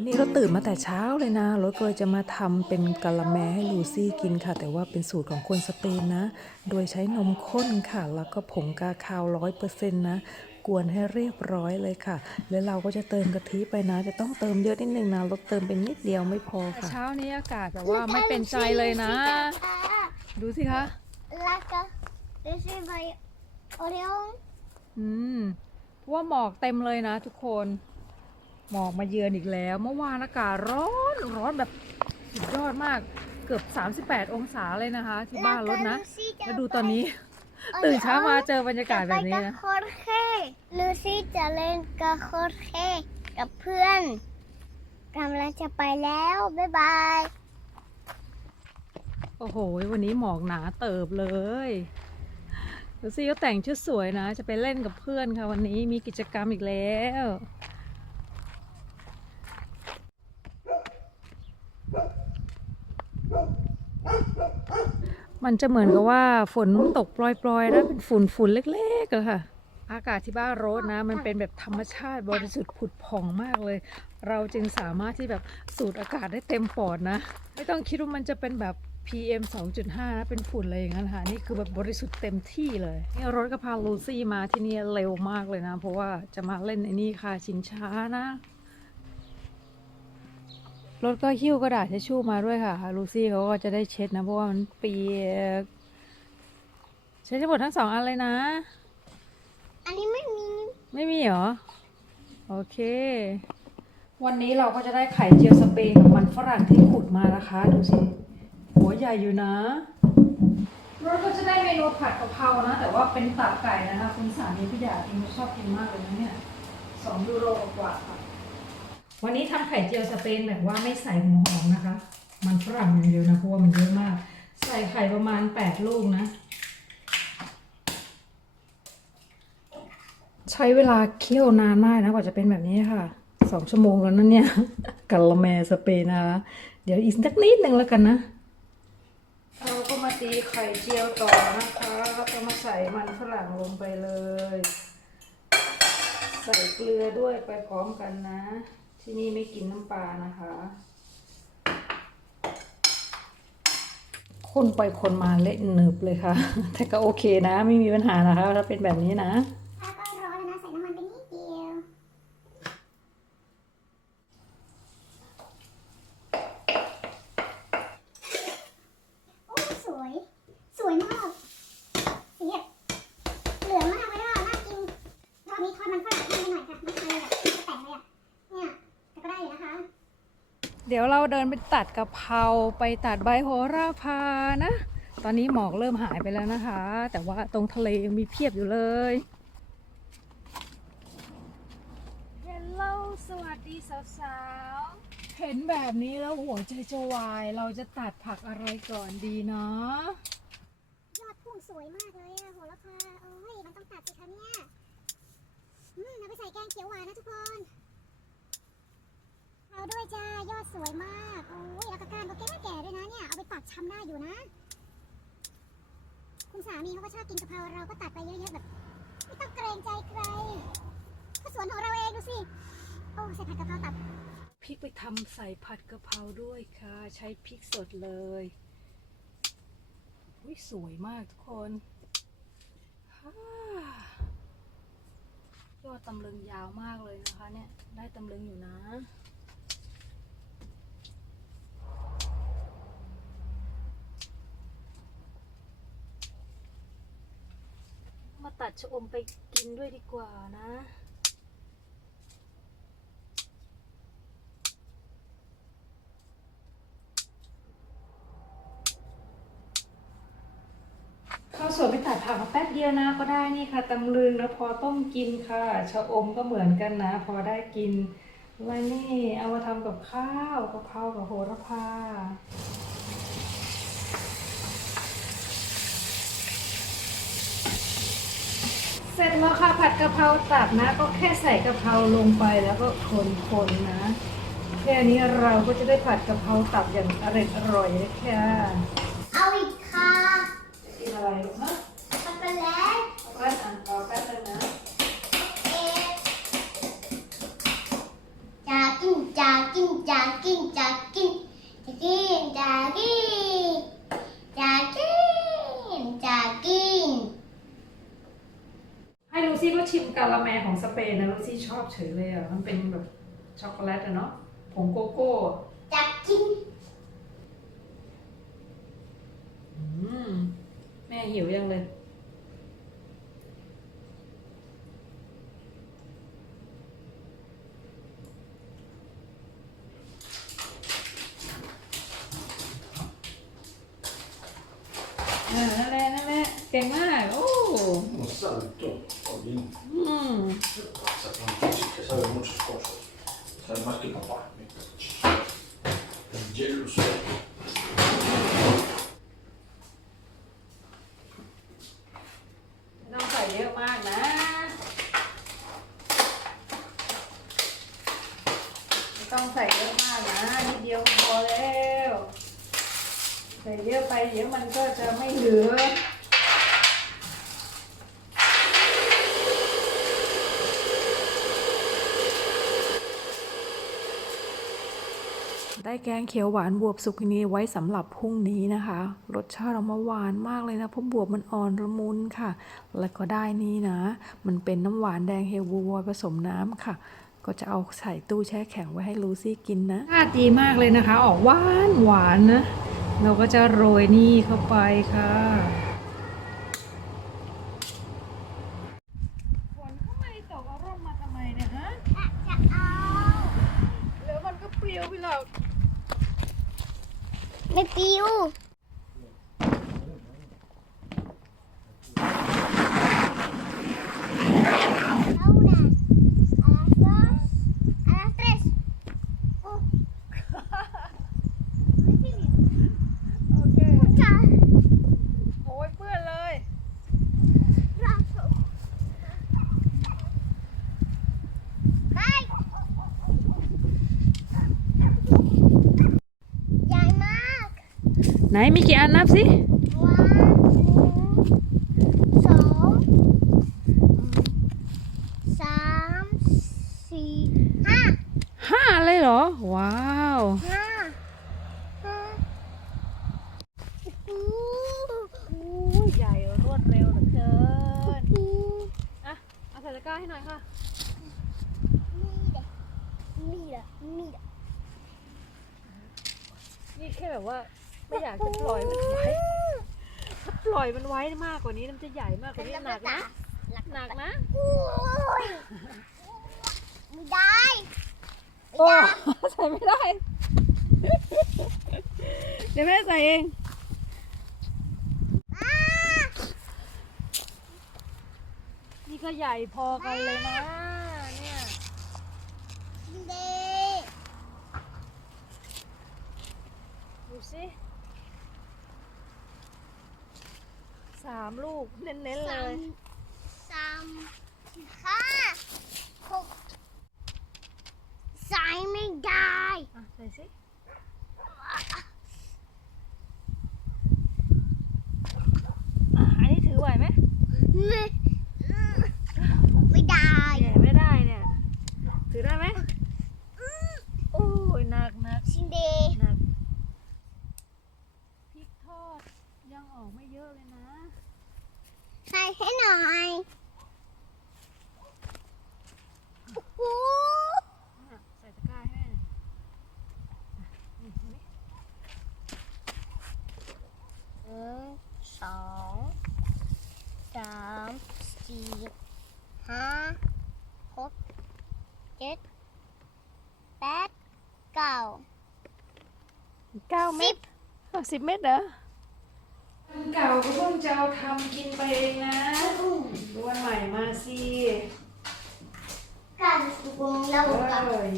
วันนี้เราตื่นมาแต่เช้าเลยนะรถก็เลยจะมาทำเป็นกะละแมให้ลูซี่กินค่ะ แต่ว่าเป็นสูตรของคนสเปนนะ โดยใช้นมข้นค่ะ แล้วก็ผงกาคาวร้อยเปอร์เซ็นต์นะกวนให้เรียบร้อยเลยค่ะ แล้วเราก็จะเติมกะทิไปนะ จะต้องเติมเยอะนิดนึงนะรถเติมเป็นนิดเดียวไม่พอค่ะเช้านี้อากาศแบบว่าไม่เป็นใจเลยนะ ดูสิคะ Laca, deze bij Orion. อืมเพราะว่าหมอกเต็มเลยนะทุกคน หมอกมาเยือนอีกแล้ว เมื่อวานอากาศร้อนร้อนแบบสุดยอดมากเกือบ 38 องศาเลยนะคะ ที่บ้านรถนะ แล้วดูตอนนี้ ตื่นเช้ามาเจอบรรยากาศแบบนี้นะจอร์เจลูซี่จะเล่นกับคอร์เจกับเพื่อนกำลังจะไปแล้ว บ๊ายบาย โอ้โห วันนี้หมอกหนาเติบเลยลูซี่ก็แต่งชุดสวยนะ จะไปเล่นกับเพื่อนค่ะวันนี้มีกิจกรรมอีกแล้ว มันจะเหมือนกับว่าฝนตกปล่อยๆนะเป็นฝุ่นฝุ่นเล็กๆอะค่ะ อากาศที่บ้านโรสนะ มันเป็นแบบธรรมชาติบริสุทธิ์ผุดผ่องมากเลย เราจึงสามารถที่แบบสูดอากาศได้เต็มปอดนะ ไม่ต้องคิดว่ามันจะเป็นแบบ PM 2.5 นะ เป็นฝุ่นอะไรอย่างนั้นค่ะนี่คือแบบบริสุทธิ์เต็มที่เลยนี่รถก็พาลูซี่มาที่นี่เร็วมากเลยนะ เพราะว่าจะมาเล่นไอ้นี่ค่ะชิงช้านะ รถก็หิ้วกระดาษทิชชู่มาด้วยค่ะ ลูซี่เขาก็จะได้เช็ดนะ เพราะว่ามันเปียกใช้ทั้งหมดทั้งสองอันเลยนะ อันนี้ไม่มี ไม่มีเหรอ โอเค วันนี้เราก็จะได้ไข่เจียวสเปนกับมันฝรั่งที่ขุดมานะคะ ดูสิ หัวใหญ่อยู่นะเราก็จะได้เมนูผัดกะเพรานะ แต่ว่าเป็นตับไก่นะคะ คุณสามีพี่ดากินชอบกินมากเลยนะเนี่ยสองยูโรกว่าค่ะ วันนี้ทำไข่เจียวสเปนแบบว่าไม่ใส่หัวหอมนะคะ มันฝรั่งอย่างเดียวนะเพราะว่ามันเยอะมาก ใส่ไข่ประมาณแปดลูกนะ ใช้เวลาเคี่ยวนานมากนะกว่าจะเป็นแบบนี้ค่ะสองชั่วโมงแล้วนั่นเนี่ยกะละแมสเปนนะคะเดี๋ยวอีกสักนิดหนึ่งแล้วกันนะเราก็มาตีไข่เจียวต่อนะคะแล้วก็มาใส่มันฝรั่งลงไปเลย ใส่เกลือด้วยไปพร้อมกันนะ ที่นี่ไม่กินน้ำปลานะคะ คนไปคนมาเละเนิบเลยค่ะ แต่ก็โอเคนะ ไม่มีปัญหานะคะ ถ้าเป็นแบบนี้นะ ถ้าก็ร้อนนะ ใส่น้ำมันไปนิดเดียว โอ้สวย สวยมากสีแบบเหลืองมากเลยอะ น่ากินรอบนี้ทอดมันฝรั่งให้ไปหน่อยค่ะไม่ใช่แบบจะแต่งเลยอะ เนี่ย แต่ก็ได้อยู่นะคะ เดี๋ยวเราเดินไปตัดกะเพราไปตัดใบโหระพานะ ตอนนี้หมอกเริ่มหายไปแล้วนะคะ แต่ว่าตรงทะเลยังมีเพียบอยู่เลยเฮลโลสวัสดีสาวๆ เห็นแบบนี้แล้วหัวใจจะวาย เราจะตัดผักอะไรก่อนดีเนาะยอดพุ่งสวยมากเลยอะโหระพาโอ้ยมันต้องตัดสิคะเนี่ย อืมเอาไปใส่แกงเขียวหวานนะทุกคน เอาด้วยจ้ายอดสวยมากโอ้ยแล้วก็กานก็แก่แก่ๆด้วยนะเนี่ยเอาไปตัดชำได้อยู่นะ คุณสามีเขาก็ชอบกินกะเพราเราก็ตัดไปเยอะๆแบบไม่ต้องเกรงใจใครก็สวนของเราเองดูสิโอ้ใส่ผัดกะเพราตับพริกไปทำใส่ผัดกะเพราด้วยค่ะ ใช้พริกสดเลยอุ๊ยสวยมากทุกคนฮ่ายอดตำลึงยาวมากเลยนะคะเนี่ย ได้ตำลึงอยู่นะ ตัดชะอมไปกินด้วยดีกว่านะ ข้าวสวยไปตัดผักมาแป๊บเดียวนะก็ได้นี่ค่ะตำลึงแล้วพอต้มกินค่ะชะอมก็เหมือนกันนะ พอได้กินและนี่เอามาทำกับข้าวกะเพรากับโหระพา สร็จแล้วค่ะผัดกะเพราตับนะ ก็แค่ใส่กะเพราลงไปแล้วก็คนๆนะ แค่นี้เราก็จะได้ผัดกะเพราตับอย่างอร่อยอร่อยๆเลยค่ะ เอาอีกนอะไรลูกนะ ช็อกโกแลต เอาแป๊บอะรอแป๊บนึงนะ เอ๊ะจากินจากิน ชิมกาละแมของสเปนนะลูซี่ชอบเฉยเลยอะ มันเป็นแบบช็อกโกแลตอะเนาะ ผงโกโก้จับกินอืมแม่หิวยังเลยเออนั่นแหละนั่นแหละเก่งมาก โอ้ Un salto. Oh, bien. อืม Pasa con Chichi, que sabe muchas cosas. Sabe más que papá. El hielo suelto. ไม่ต้องใส่เยอะมากนะไม่ต้องใส่เยอะมากนะนิดเดียวพอแล้ว ใส่เยอะไปเดี๋ยวมันก็จะไม่เหลือ ได้แกงเขียวหวานบวบสุกนี้ไว้สำหรับพรุ่งนี้นะคะ รสชาติออกมาหวานมากเลยนะเพราะบวบมันอ่อนละมุนค่ะ แล้วก็ได้นี่นะ มันเป็นน้ำหวานแดงเฮลบัวผสมน้ำค่ะ ก็จะเอาใส่ตู้แช่แข็งไว้ให้ลูซี่กินนะชาติดีมากเลยนะคะ ออกหวานหวานนะ เราก็จะโรยนี่เข้าไปค่ะ ฝนทำไมตกเอาร่มมาทำไมเนี่ยฮะ จะเอา แล้วมันก็เปรี้ยวไปหรอก ไม่ปิวเอานะ a las dos a las tres oh โอเค muchas โอ้ยเปื้อนเลย gracias ไปใหญ่มาก ไหนมีกี่อันนับสิวันหนึ่งสองสามสี่ห้าห้าเลยเหรอ ว้าวห้าห้าอู้อู้ใหญ่รวดเร็วเหลือเกินอู้อะเอาใส่ตะกร้าให้หน่อยค่ะมีเด้มีเด้มีเด้นี่แค่แบบว่า ไม่อยากจะปล่อยมันไว้ถ้าปล่อยมันไว้มากกว่านี้มันจะใหญ่มากกว่านี้หนักนะหนักนะโอ้ยไม่ได้โอ้ใส่ไม่ได้ เดี๋ยวแม่ใส่เองอ้านี่ก็ใหญ่พอกันเลยนะเนี่ยเด้ดูสิ สามลูกเน้นๆเลยสามห้าหกใส่ไม่ได้ อะใส่สิ อะ อันนี้ถือไหวไหม ไม่ไม่ได้ ใหญ่ไม่ได้เนี่ย ถือได้ไหมโอ้ยหนักหนัก ชินเด หนักพริกทอดยังออกไม่เยอะเลยนะ ใส่ให้หน่อยโอ้โห อะใส่ตะกร้าให้แม่หน่อยอะนี่เอานี่ หนึ่งสองสามสี่ห้าหกเจ็ดแปด เก้าเก้าเม็ดสิบเม็ดเหรออันเก่าก็เพิ่งจะเอาทำกินไปเองนะดูอันใหม่มาสิกันกงเราเอกับ้ย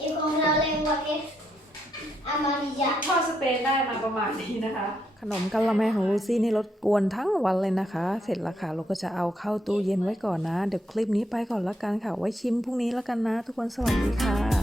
อีกของเราเลยว่าเอสอามาริยาทอดสเปนได้มาประมาณนี้นะคะ ขนมกะละแมของลูซี่นี่รสกวนทั้งวันเลยนะคะ เสร็จแล้วค่ะเราก็จะเอาเข้าตู้เย็นไว้ก่อนนะ เดี๋ยวคลิปนี้ไปก่อนละกันค่ะ ไว้ชิมพรุ่งนี้ละกันนะ ทุกคนสวัสดีค่ะ